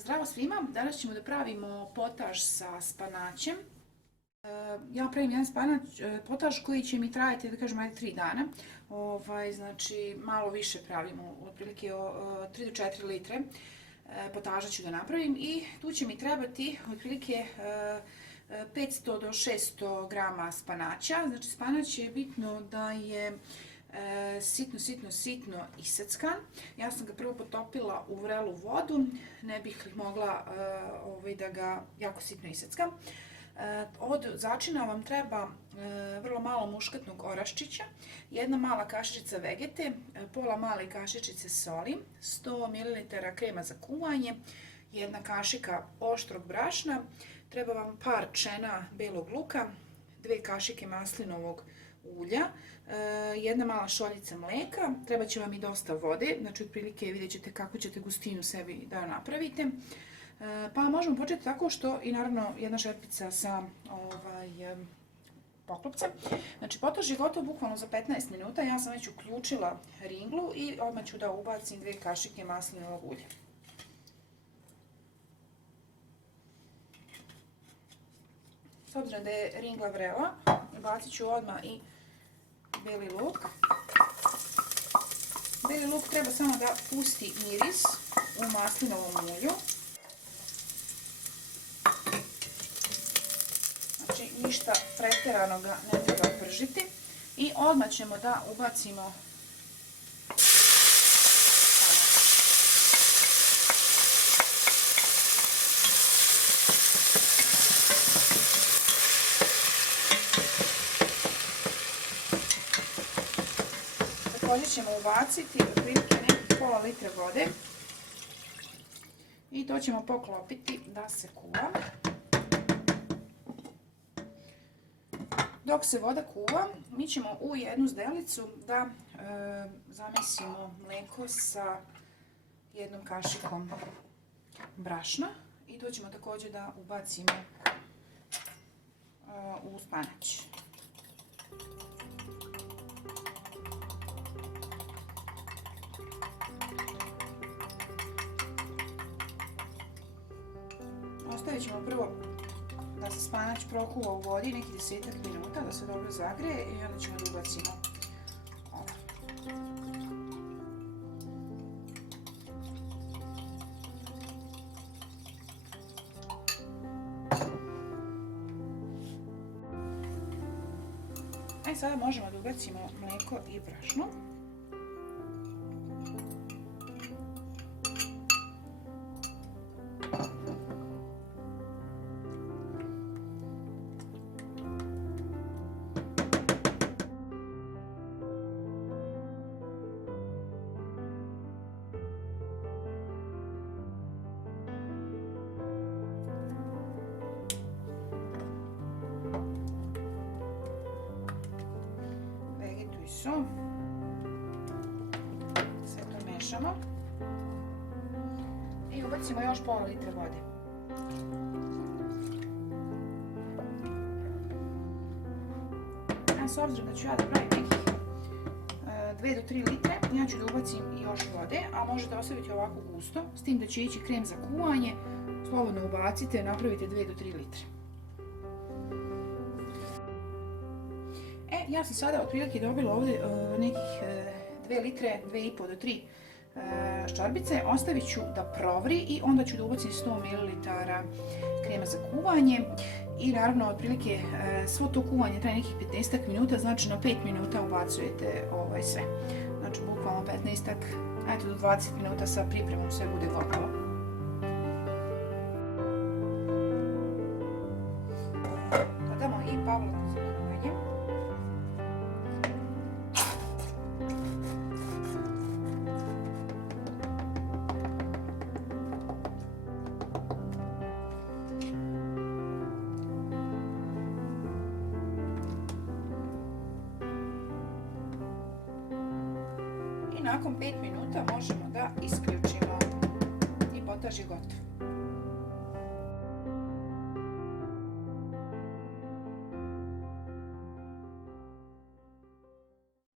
Zdravo svima, danas ćemo da pravimo potaž sa spanaćem. Ja pravim jedan potaž koji će mi trajati, da kažem, 3 dana. Znači, malo više pravimo, otprilike 3 do 4 litre potaža ću da napravim i tu će mi trebati otprilike 500 do 600 grama spanaća. Znači, spanać je bitno da je sitno iseckan. Ja sam ga prvo potopila u vrelu vodu, ne bih mogla da ga jako sitno iseckam. Od začina vam treba vrlo malo muškatnog oraščića, jedna mala kašičica vegete, pola male kašičice soli, 100 ml krema za kuvanje, jedna kašika oštrog brašna, treba vam par čena belog luka, 2 kašike maslinovog ulja, jedna mala šoljica mleka, treba će vam i dosta vode, znači otprilike vidjet ćete kako ćete gustinu sebi da napravite. Pa možemo početi tako što i naravno jedna šerpica sa poklopcem. Znači potaž je gotov bukvalno za 15 minuta, ja sam već uključila ringlu i odmah ću da ubacim 2 kašike maslinovog ulja. S obzirom da je ringla vrela, bacit ću odmah i beli luk. Beli luk treba samo da pusti miris u maslinovom ulju. Znači ništa pretjerano ga ne treba pržiti. I odmah ćemo da ubacimo također ćemo ubaciti otprilike nekih pola litre vode i to ćemo poklopiti da se kuva. Dok se voda kuva, mi ćemo u jednu zdelicu da zamesimo mleko sa jednom kašikom brašna i to ćemo također da ubacimo u spanać. Ostavit ćemo prvo da se spanać prokuva u vodi nekih 10 minuta, da se dobro zagreje i onda ćemo da ubacimo ovo. Sada možemo da ubacimo mleko i brašno. Sve to mešamo i ubacimo još pola litre vode. A s obzirom da ću ja da pravim nekih 2 do 3 litre, ja ću da ubacim još vode, a možete ostaviti ovako gusto, s tim da će ići krem za kuvanje, slobodno ubacite, napravite 2 do 3 litre. Ja sam sada otprilike dobila ovdje nekih 2 litre, 2,5 do 3 ščorbice. Ostavit ću da provri i onda ću da ubacim 100 ml krema za kuvanje. I naravno, otprilike svo to kuvanje traje nekih 15 minuta, znači na 5 minuta ubacujete sve. Znači bukvalno 15 do 20 minuta sa pripremom sve bude gotovo. Dodamo i pavlaku za kuvanje. I nakon 5 minuta možemo da isključimo i potaž je gotov.